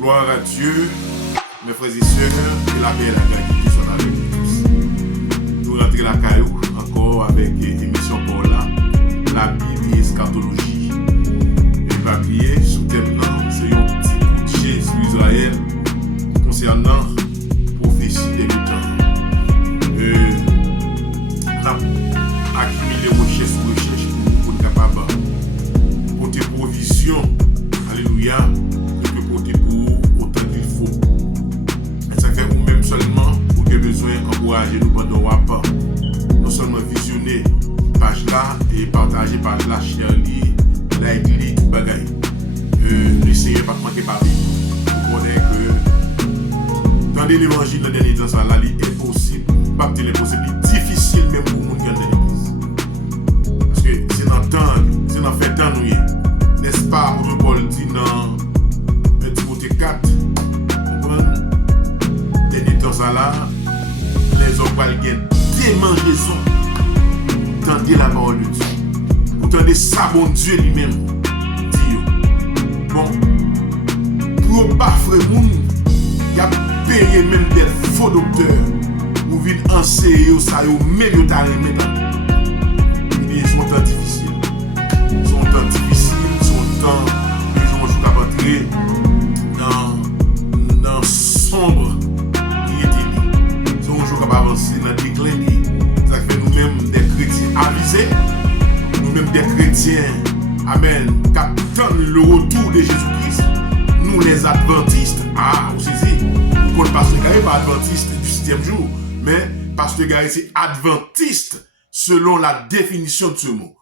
Gloire à Dieu, mes frères et sœurs, que la paix et la grâce soient avec nous tous. Nous rentrons la caillou encore avec l'émission pour la Bible et eschatologie. Et papier sous thème là, c'est un petit coup de jet sur Israël concernant prophétie des temps. La accumuler recherche pour être capable de porter provision. Alléluia. Seulement pour que besoin encourager nous pendant WAP. Non seulement visionner page là et partager page là, share li, like li, tout bagaille. N'essayez pas de manquer par lui. Vous connaissez que dans l'évangile, dans le dernier temps, ça là, il est possible, pas que l'impossible, il est difficile même pour le monde qui est dans l'église. Parce que c'est dans le temps, c'est dans le fait temps, nous, n'est-ce pas, où Paul dit dans 1 Timothée 4, ça là, les hommes vont gagner démangeaison pour tendre la parole de Dieu, pour tendre ça bon Dieu lui-même. Bon, pour pas frère moun, il a payé même des faux docteurs pour venir enseigner ça yo même yo ta remet. Ils sont temps difficiles. Ils sont temps difficiles, ils sont temps que je vais rentrer dans sombre. Avancer dans le déclin. Ça fait nous-mêmes des chrétiens avisés, nous-mêmes des chrétiens, amen, qui attendent le retour de Jésus-Christ. Nous les adventistes, vous savez, pour le pasteur Gary, pas adventiste du 7e jour, mais pasteur Gary, c'est adventiste selon la définition de ce mot.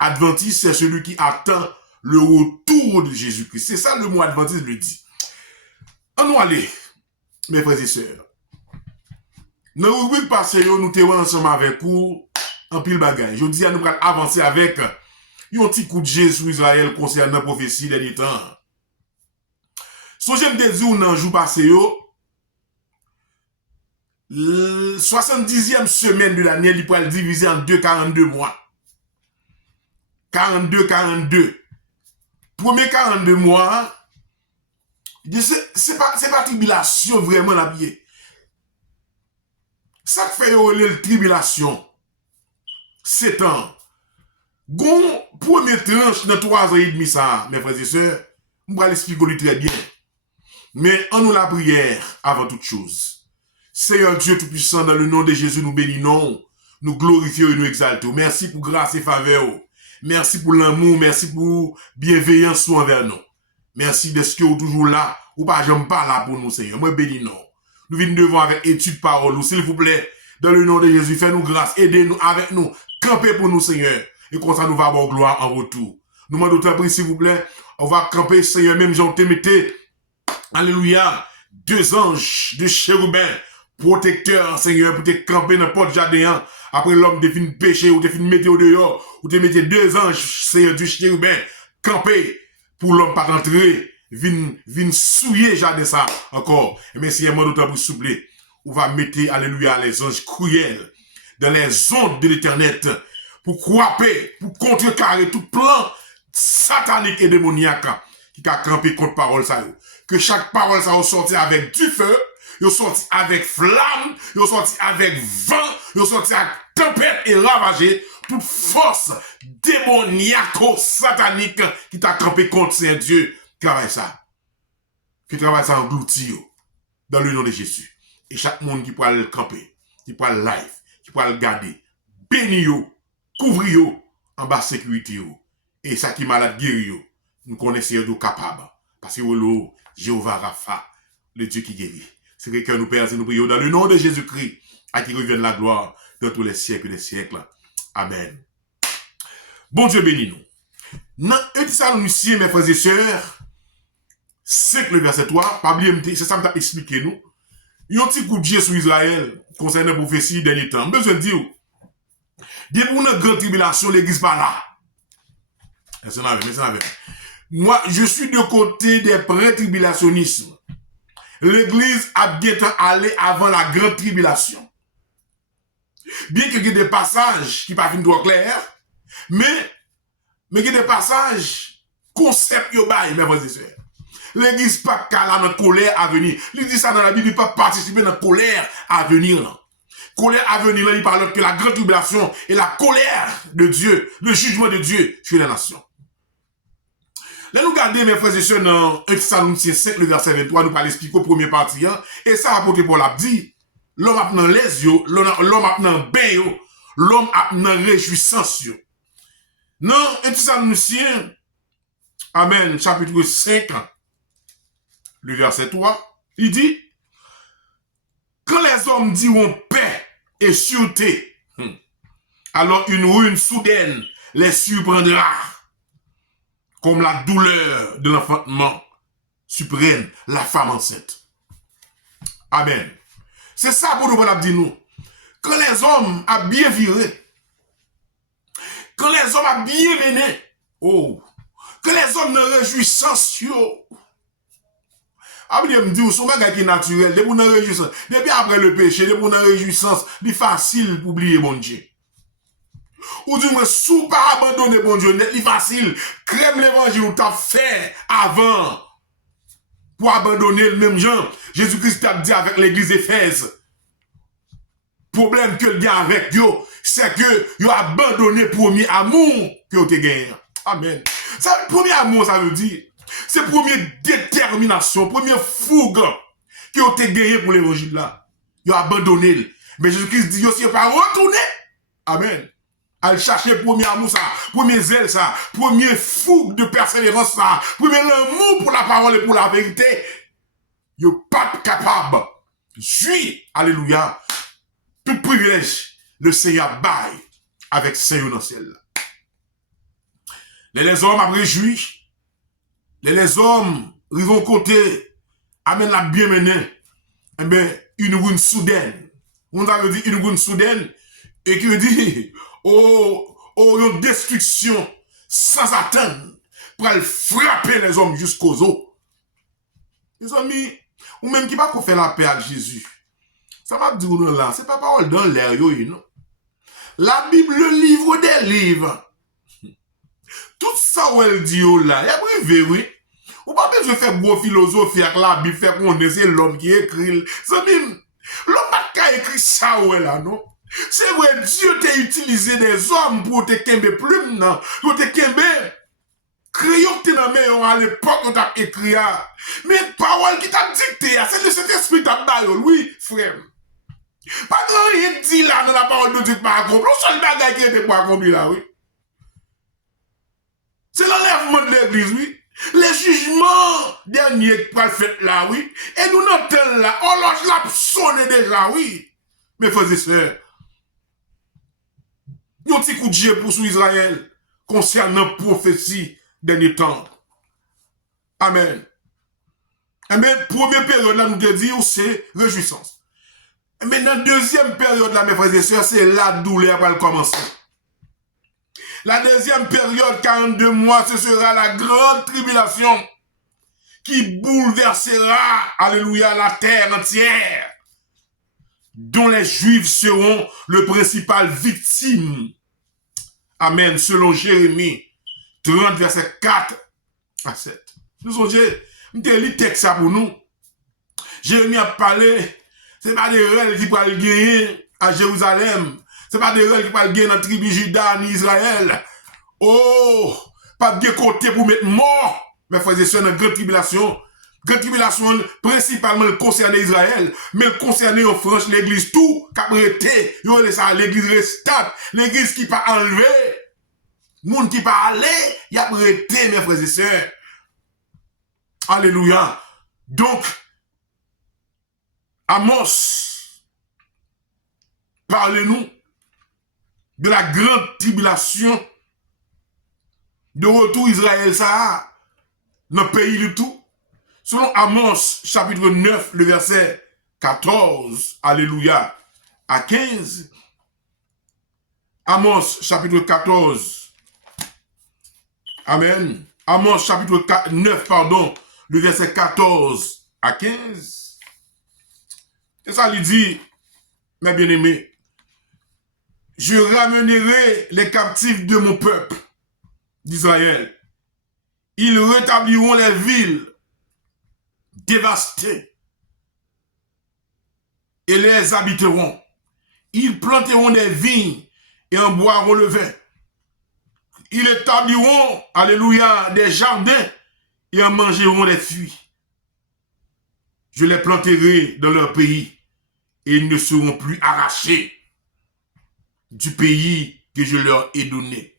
Adventiste, c'est celui qui attend le retour de Jésus-Christ. C'est ça le mot adventiste le dit. On nous aller, mes frères et sœurs. Dans le rubrique passé, nous sommes ensemble avec vous en pile bagaille. Je dis à nous avancer avec un petit coup de jet sur Israël concernant la prophétie des derniers temps. So j'aime te dire dans le jour passé, 70e semaine de l'année, il peut être divisé en 42 mois. 42. Premier 42 mois, c'est pas tribulation vraiment la pied. Ça fait le tribulation. 7 ans. Gon premier tranche dans 3 ans et demi ça, mes frères et sœurs, on va l'expliquer très bien. Mais en nous la prière avant toute chose. Seigneur Dieu Tout-Puissant, dans le nom de Jésus, nous bénissons, nous glorifions et nous exaltons. Merci pour grâce et faveur. Merci pour l'amour, merci pour bienveillance envers nous. Merci de ce que vous toujours là, ou pas j'aime pas là pour nous, Seigneur. Moi bénis nous. Nous venons devant avec étude parole. S'il vous plaît, dans le nom de Jésus, fais-nous grâce, aidez-nous avec nous, campez pour nous, Seigneur. Et comme ça, nous va avoir gloire en retour. Nous demandons d'autres prix, s'il vous plaît. On va camper, Seigneur, même j'en te mettais. Alléluia. 2 anges de chérubins, protecteurs, Seigneur, pour te camper dans le porte jardin. Après l'homme te fin péché, ou te fin mettre au dehors, ou te mettez 2 anges, Seigneur, du chérubin, camper pour l'homme pas rentrer. Vin souiller jardin ça encore. Mais si un mot d'autre pour soupler, on va mettre, alléluia, les anges cruels dans les ondes de l'éternel pour croiper, pour contrecarrer tout plan satanique et démoniaque qui a campé contre parole ça. Que chaque parole ça sorti avec du feu, il sorti avec flamme, il sorti avec vent, il sorti avec tempête et ravagé toute force démoniaco-satanique qui t'a campé contre Saint-Dieu. Travaille ça. Qui travaille ça englouti dans le nom de Jésus. Et chaque monde qui pourra le camper, qui pourra le live, qui pourra le garder, béni yo, couvri yo, en bas sécurité yo. Et ça qui malade guéri yo, nous connaissons de capable. Parce que le Jéhovah Rapha, le Dieu qui guérit. C'est que nous père et nous prions dans le nom de Jésus-Christ, à qui revienne la gloire dans tous les siècles des siècles. Amen. Bon Dieu bénis nous. Dans 1 Thessaloniciens, mes frères et sœurs, 5 le verset 3, pas oublier, c'est ça que tu as expliqué nous. Il y a un petit coup de jet sur Israël concernant la prophétie dernier temps. Besoin de dire, depuis une grande tribulation, l'église pas là. Moi, je suis de côté des pré-tribulationnistes. L'église a bien allé avant la grande tribulation. Bien qu'il y ait des passages qui ne sont pas trop clairs, mais il y a des passages, concepts, mes frères et sœurs. L'église pas qu'à la colère à venir. Il dit ça dans la Bible, il pas participer dans la colère à venir. Là. Colère à venir, là, il parle que la grande tribulation et la colère de Dieu, le jugement de Dieu sur les nations. Là, nous regardons, mes frères et sœurs, dans 1 Thessaloniciens 5, le verset 23, nous parlons expliquer au premier parti, hein, et ça, apôtre Paul a dit, l'homme a dans les yeux, l'homme a dans bain, l'homme a dans réjouissance. Non, 1 Thessaloniciens, Amen, chapitre 5, le verset 3, il dit, quand les hommes diront paix et sûreté, alors une ruine soudaine les surprendra, comme la douleur de l'enfantement suprême, la femme enceinte. Amen. C'est ça pour nous, voilà, dit nous. Quand les hommes a bien viré, quand les hommes a bien mené, oh, que les hommes ne réjouissent, après, me dit, son bagage qui est naturel, depuis nous réjouissance, depuis après le péché, depuis nous réjouissance, c'est facile pour oublier bon Dieu. Ou du moins, sous pas abandonner bon Dieu, c'est facile, crème l'évangile ou t'as fait avant, pour abandonner le même genre. Jésus-Christ a dit avec l'église d'Éphèse, problème que le gars avec Dieu, c'est que il a abandonné le premier amour que vous avez gagné. Amen. Ça, le premier amour, ça veut dire, c'est première détermination, première fougue que vous avez gagné pour l'évangile là. Vous avez abandonné. Mais Jésus-Christ dit aussi, il pas retourner. Amen. À chercher le premier amour, ça, premier zèle, ça, premier fougue de persévérance, ça, premier amour pour la parole et pour la vérité. Vous n'êtes pas capable. Suis, alléluia, tout privilège, le Seigneur baille avec Seigneur dans le ciel. Les hommes après réjoui, les hommes vont côté, amène la bien menée, eh bien, une ruine soudaine. On a dit une ruine soudaine, et qui veut dire, une destruction sans attendre, pour frapper les hommes jusqu'aux os. Les amis, ou même qui va faire la paix à Jésus. Ça va dire là, c'est pas parole dans l'air, non. La Bible, le livre des livres. Tout ça où elle dit là, il y a privé, oui. Ou pas besoin de faire gros philosophie avec la Bible, faire qu'on est, c'est l'homme qui écrit. L'homme n'a qu'à écrire ça où là, non? C'est vrai, Dieu t'a utilisé des hommes pour te kembe plume, non? Pour te kembe crayon que t'es dans main à l'époque où t'as écrit. Mais parole qui t'a dicté, c'est le Saint-Esprit qui t'a baillé, oui, frère. Pas grand rien dit là dans la parole de Dieu pas accompli. Le seul bagage qui était pas accompli là, oui. C'est l'enlèvement de l'église, oui. Les jugements derniers qui sont faits là, oui. Et nous n'entendons là, l'ange l'a sonné déjà, oui. Mes frères et sœurs, il y a un petit coup de jet pour sous Israël concernant la prophétie dernier temps. Amen. Amen. Première période là, nous te disons, c'est réjouissance. Mais dans la deuxième période là, mes frères et sœurs, c'est la douleur qui va commencer. La deuxième période, 42 mois, ce sera la grande tribulation qui bouleversera, alléluia, la terre entière, dont les Juifs seront le principal victime. Amen. Selon Jérémie 30, verset 4 à 7. Nous songez, nous avons lu le texte pour nous. Jérémie a parlé, c'est pas des règles qui pourraient gagner à Jérusalem. C'est pas des règles qui pourraient gagner dans la tribu Juda ni Israël. Oh, pas de côté pour mettre mort, mes frères et sœurs, dans la grande tribulation. Grande tribulation, principalement, concernait Israël, mais concernait en France, l'église, tout, qui a arrêté, l'église restante, l'église qui pas enlevé, monde qui pas allé, il a arrêté, mes frères et sœurs. Alléluia. Donc, Amos, parlez-nous de la grande tribulation de retour Israël, ça, dans le pays du tout. Selon Amos, chapitre 9, le verset 14, alléluia, à 15. Amos, chapitre 14, amen. Amos, chapitre 9, pardon, le verset 14 à 15. Et ça lui dit, mes bien-aimés, je ramènerai les captifs de mon peuple, d'Israël. Ils rétabliront les villes dévastés et les habiteront. Ils planteront des vignes et en boiront le vin. Ils établiront, alléluia, des jardins et en mangeront des fruits. Je les planterai dans leur pays et ils ne seront plus arrachés du pays que je leur ai donné.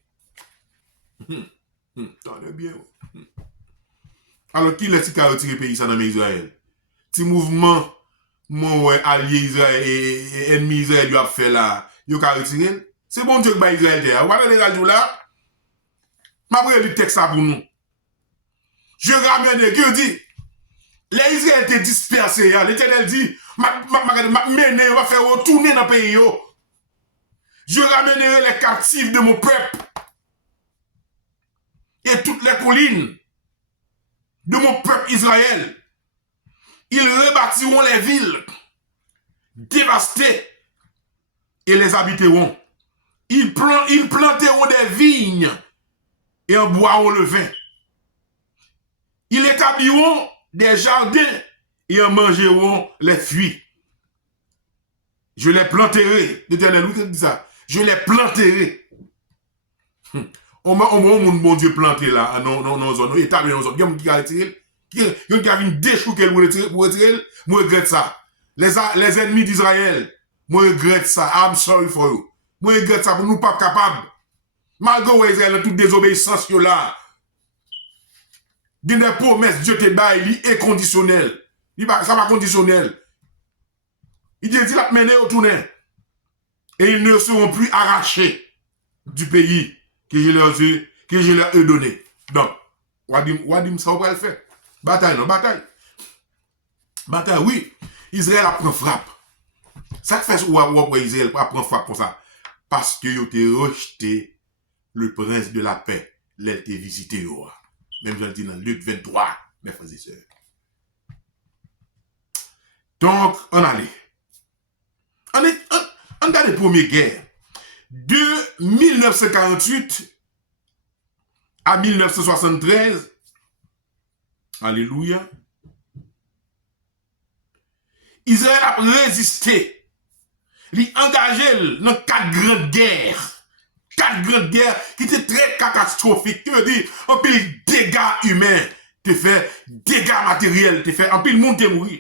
Attendez bien. Alors, qui est-ce qui a retiré le pays ça dans Israël? Petit mouvement, mon allié Israël et ennemi Israël lui a fait là, il a retiré. C'est bon Dieu qui va Israël. Voilà les radios là. Je vais le texte pour nous. Je ramène, Dieu dit, les Israéliens étaient dispersés. L'Éternel dit, on va faire retourner dans le pays. Je ramènerai les captifs de mon peuple et toutes les collines de mon peuple Israël. Ils rebâtiront les villes dévastées et les habiteront. Ils planteront des vignes et en boiront le vin. Ils établiront des jardins et en mangeront les fruits. Je les planterai. L'Éternel, oui, dit ça. Je les planterai. On m'a mon Dieu planté là, non, zone, établi dans zone. Il y a un qui a retiré. Il y a un qui a une déchou pour retirer. Moi, je regrette ça. Les ennemis d'Israël, moi, je regrette ça. I'm sorry for you. Moi, je regrette ça pour nous pas capables. Malgré Israël, toute désobéissance là. Il y a des promesses, Dieu te baille, il est conditionnel. Ça va conditionnel. Il dit, il a mené au tournant. Et ils ne seront plus arrachés du pays que je leur ai donné. Donc, Wadim, ça va le faire. Bataille, non, bataille. Bataille, oui. Israël apprend frappe. Ça fait Israël apprend frappe pour ça. Parce que vous avez rejeté le prince de la paix. L'elle t'a visité. Même je le dis dans Luc 23, mes frères et sœurs. Donc, on allait. On a les premières guerres. De 1948 à 1973, alléluia, Israël a résisté. Il a engagé dans 4 grandes guerres. 4 grandes guerres qui étaient très catastrophiques. Tu veux dire, un pile dégâts humains, te fait dégâts matériels, te fait un pile monde te mourir.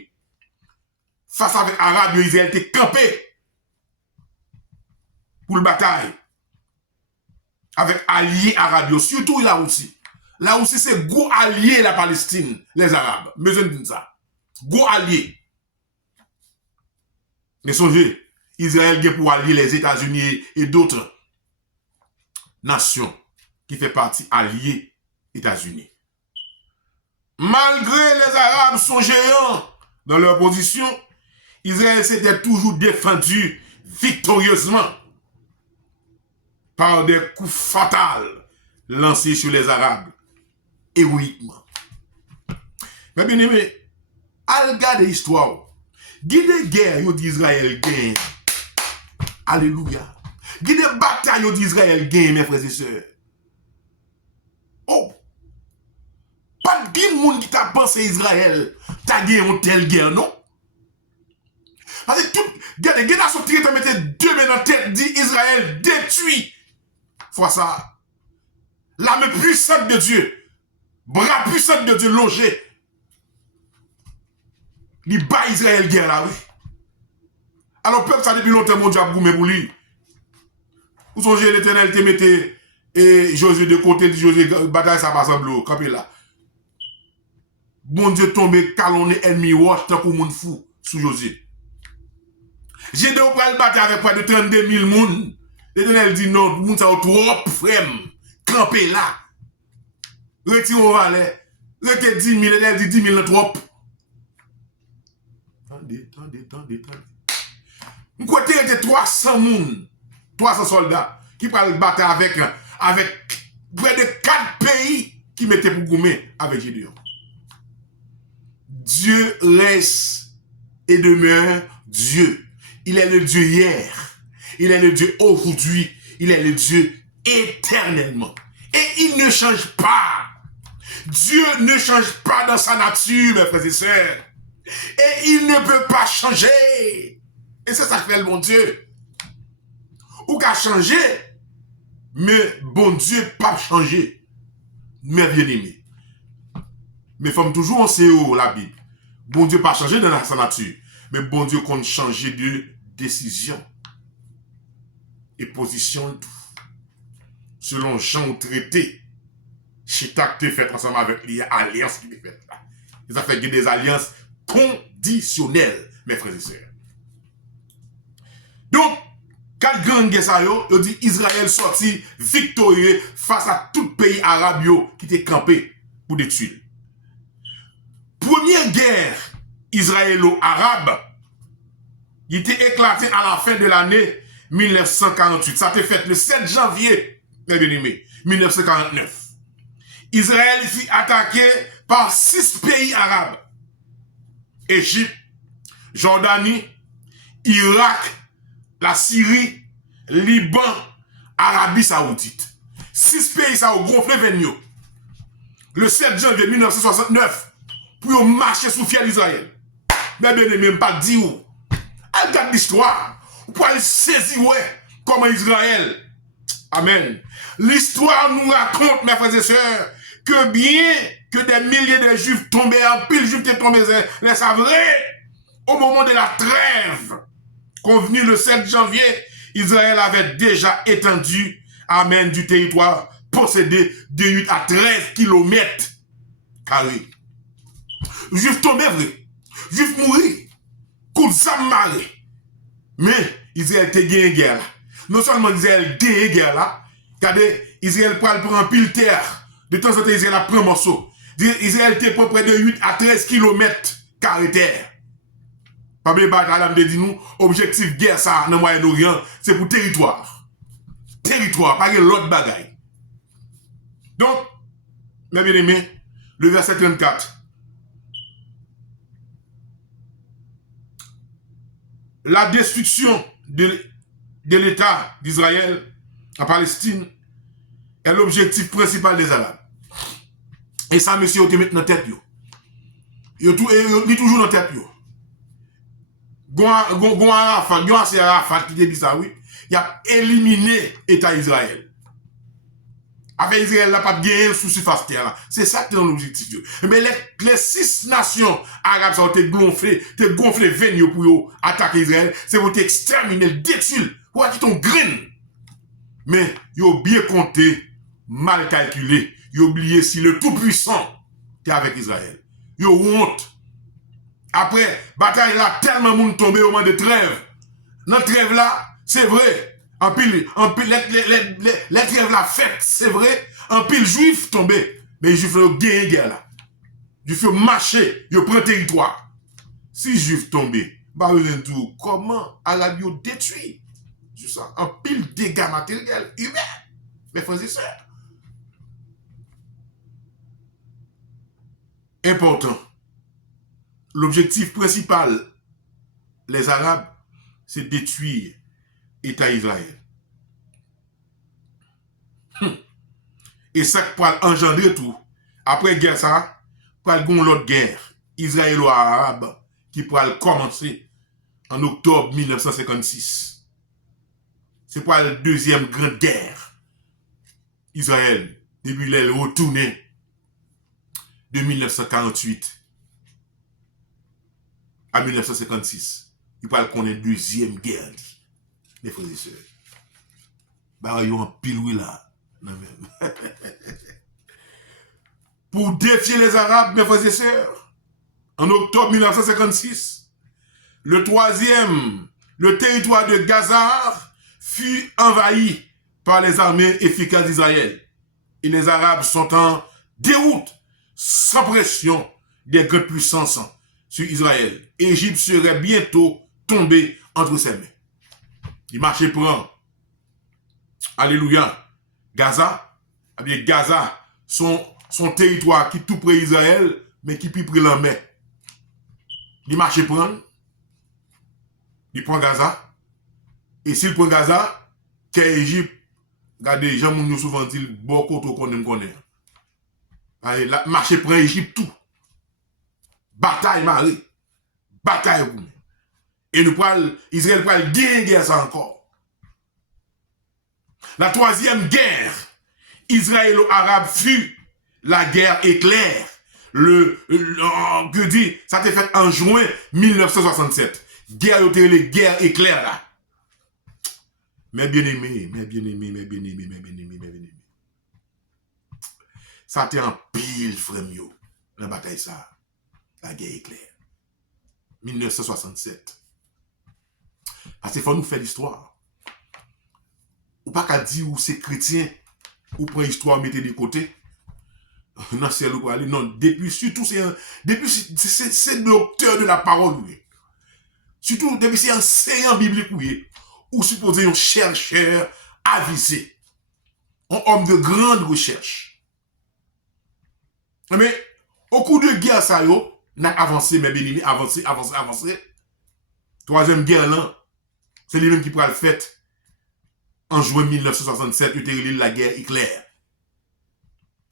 Face avec Arabes, Israël était campé pour la bataille. Avec alliés arabes, surtout la Russie. La Russie, c'est gros allié la Palestine, les Arabes. Mais je dis ça. Gros allié. Mais songez, Israël est pour allier les États-Unis et d'autres nations qui fait partie alliées États-Unis. Malgré les Arabes sont géants dans leur position, Israël s'était toujours défendu victorieusement par des coups fatals lancés sur les Arabes, héroïquement. Mais bien aimé, à regarder l'histoire, guide guerre d'Israël gagne. Alléluia. Guide bataille d'Israël gagne, mes frères et sœurs. Oh! Pas de monde qui t'a pensé Israël, t'as gagné une telle guerre, non? Parce que tout, regardez, les nations qui mettaient 2 mains dans la tête, dit Israël détruit. Fois ça, l'âme puissante de Dieu, bras puissant de Dieu logé, il bat Israël guerre là, oui. Alors, peuple, ça depuis longtemps, mon Dieu a goumé pour lui. Vous songez, l'Éternel te mettait et Josué de côté, Josué, bataille, ça passe en bleu, campé là. Bon Dieu tombé, calonné, ennemi, wash, tant pour moun fou, sous Josué. J'ai de le battre avec près de 32 000 moun. L'Éternel dit non, moun ça trop frème, campé là. Retire au valet, retire 10 000, l'Éternel dit 10 000 trop. Attendez. Nous côté était 300 moun, 300 soldats qui parlent battre avec près de 4 pays qui mettaient pour goumer avec Gédéon. Dieu reste et demeure Dieu. Il est le Dieu hier. Il est le Dieu aujourd'hui. Il est le Dieu éternellement. Et il ne change pas. Dieu ne change pas dans sa nature, mes frères et sœurs. Et il ne peut pas changer. Et c'est ça que fait le bon Dieu. Ou qu'à changer, mais bon Dieu pas changer. Mes bien-aimés. Mais faut toujours en CEO la Bible. Bon Dieu pas changer dans sa nature. Mais bon Dieu compte changer de décision et position et tout. Selon Jean au traité, Chitak te fait ensemble avec l'alliance qui est faite là. Ça fait des alliances conditionnelles, mes frères et sœurs. Donc, quand grand guerre ça yo, dit Israël sorti victorieux face à tout pays arabe qui était campé pour détruire. Première guerre israélo-arabe, il était éclaté à la fin de l'année 1948. Ça a été fait le 7 janvier, mes bien-aimés, 1949. Israël fut attaqué par 6 pays arabes. Égypte, Jordanie, Irak, la Syrie, Liban, Arabie Saoudite. 6 pays ça ont gonflé venio. Le 7 janvier 1969, pour marcher sous fiel d'Israël. Mais bien même pas dit où. Elle garde l'histoire. Pour aller saisir comment Israël. Amen. L'histoire nous raconte, mes frères et sœurs, que bien que des milliers de juifs tombaient, en pile juifs étaient tombés, les savrais, au moment de la trêve, convenue le 7 janvier, Israël avait déjà étendu, amen, du territoire possédé de 8 à 13 kilomètres carrés. Juifs tombés, vrai. Juifs mourir. Coup de zam maré. Mais Israël te gagné guerre là. Non seulement Israël gagné guerre là, regardez, Israël prend un pile terre. De temps en temps, Israël a pris un morceau. Israël te prend près de 8 à 13 kilomètres carrés terre. Pas bien bataille, me dit nous, objectif guerre ça dans le Moyen-Orient, c'est pour territoire. Territoire, pas l'autre bagaille. Donc, mes bien-aimés, le verset 34. La destruction de l'État d'Israël en Palestine est l'objectif principal des Arabes. Et ça, monsieur, vous te met dans la tête. Il est toujours dans la tête. Gon Arafat qui dit ça, oui. Il a éliminé l'État d'Israël. Avec Israël, il n'a pas gagné sous surface terre. C'est ça qui est dans l'objectif. Mais les 6 nations arabes ont été gonflées, venir pour attaquer Israël. C'est pour exterminer, le détruire, pour qu'ils ton grain. Mais ils ont bien compté, mal calculé. Ils ont oublié si le Tout-Puissant est avec Israël. Ils ont honte. Après, bataille là, tellement de monde tombé au moment de trêve. Dans la trêve là, c'est vrai. En pile, les trêves la fête, c'est vrai. En pile, juifs tombés. Mais les juifs ont gagné guerre là. Les juifs ont marché, ils ont pris territoire. Si juifs tombés, bah, comment Arabie ont détruit? C'est ça. En pile dégâts matériels humains. Mais frères et sœurs. Important. L'objectif principal, les Arabes, c'est détruire l'État Israël. Et ça pour engendrer tout. Après guerre ça, pour l'autre guerre israélo-arabe qui pourra commencer en octobre 1956. C'est pour la deuxième grande guerre. Israël, depuis le retourné de 1948 à 1956. Il parle qu'on est deuxième guerre. Les frères et sœurs. Bah, ils ont un pile là. Pour défier les Arabes, mes frères et sœurs, en octobre 1956, le territoire de Gaza fut envahi par les armées efficaces d'Israël. Et les Arabes sont en déroute, sans pression des grandes puissances sur Israël. Égypte serait bientôt tombée entre ses mains. Il marchait pour alléluia. Gaza, eh bien Gaza, son territoire qui tout près Israël, mais qui plus près la mer. Il marchait pour il prend Gaza. Et s'il prend Gaza, qu'est Égypte, regardez, les gens nous souvent dit beaucoup qu'on connaît. Allez, la marché prend Égypte tout. Bataille marée. Bataille pour nous. Et nous prenons, Israël prend guerre ça encore. La troisième guerre israélo-arabe fut la guerre éclair. Que dit, ça t'est fait en juin 1967. Guerre éclair là. Mes bien-aimés. Ça t'est en pile, frère mio, la bataille ça. La guerre éclair. 1967. Parce qu'il faut nous faire l'histoire. Ou pas qu'à dire ou c'est chrétien, ou prend l'histoire, mettez de côté. Non, c'est le aller. Non, depuis, surtout, c'est docteur de la parole, oui. Surtout, depuis, c'est enseignant biblique, oui. Ou supposé un chercheur avisé. Un homme de grande recherche. Mais, au cours de guerre, ça, yo, n'a avancé, mes bénis, avancé. Troisième guerre, là, c'est lui-même qui prend le fait. En juin 1967, il était la guerre éclair.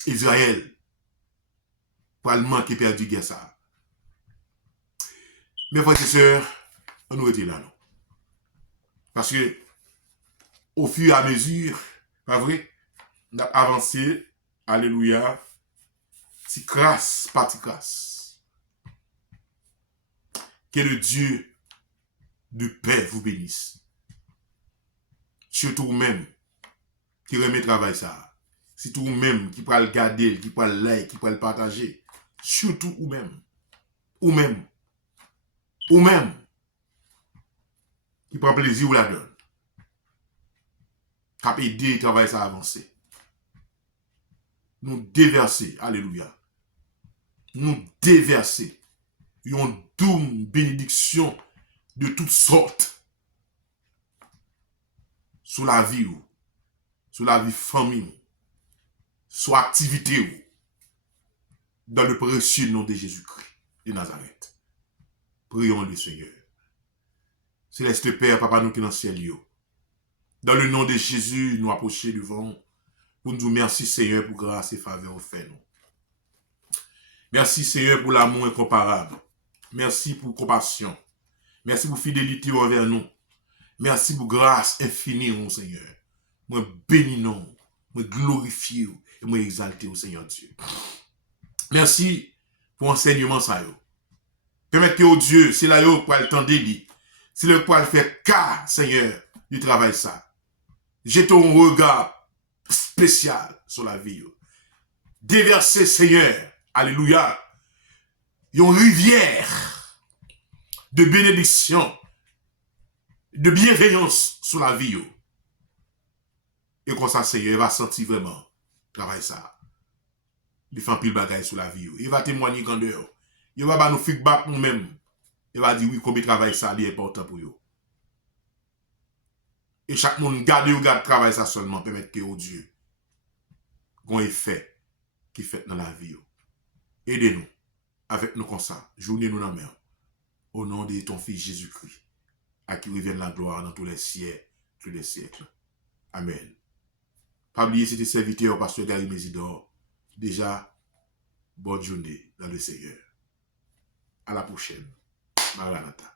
Israël. Parlement qui perdu guerre ça. Mes frères et sœurs, on nous était là, non? Parce que, au fur et à mesure, pas vrai, on a avancé, alléluia, si grâce, parti grâce. Que le Dieu de paix vous bénisse. Surtout vous-même, qui remet le travail ça. Surtout vous-même, qui peut le garder, qui peut le like, qui peut le partager. Surtout vous-même. Vous-même. Qui prend plaisir ou la donne. Qui a aidé le travail ça à avancer. Nous déverser, alléluia. Nous déverser. Une douce bénédiction de toutes sortes. Sur la vie ou. Sur la vie famille. Sur l'activité ou. Dans le précieux nom de Jésus-Christ de Nazareth. Prions le Seigneur. Céleste Père, Papa nous qui dans le ciel. Dans le nom de Jésus, nous approcher devant. Pour nous dire merci Seigneur pour grâce et faveur au fait nous. Merci Seigneur pour l'amour incomparable. Merci pour compassion. Merci pour fidélité envers nous. Merci pour grâce infinie, mon Seigneur. Moi bénis nous, moi glorifier et moi exalter au Seigneur Dieu. Merci pour enseignement ça yo. Permettez que Dieu, c'est là yo pour le temps délit. C'est le pour le faire cas, Seigneur, du travail ça. Jetons un regard spécial sur la vie yo. Déverser, Seigneur, alléluia, une rivière de bénédiction, de bienveillance sur la vie yo. Et comme ça, Seigneur, il va sentir vraiment travail ça. Il fait un pile bagaille sur la vie. Il va témoigner grandeur. Il va nous feedback nous-mêmes. Il va dire oui, combien de travail ça est important pour vous. Et chaque monde garde travail ça seulement, permettre que oh Dieu, qu'on effet qui fait dans la vie. Aidez-nous avec nous comme ça. Journez-nous dans la main. Au nom de ton Fils Jésus-Christ, à qui revienne la gloire dans tous les siècles. Amen. Pas oublier, c'était serviteur pasteur Gary Mésidor. Déjà, bonne journée dans le Seigneur. À la prochaine. Maranatha.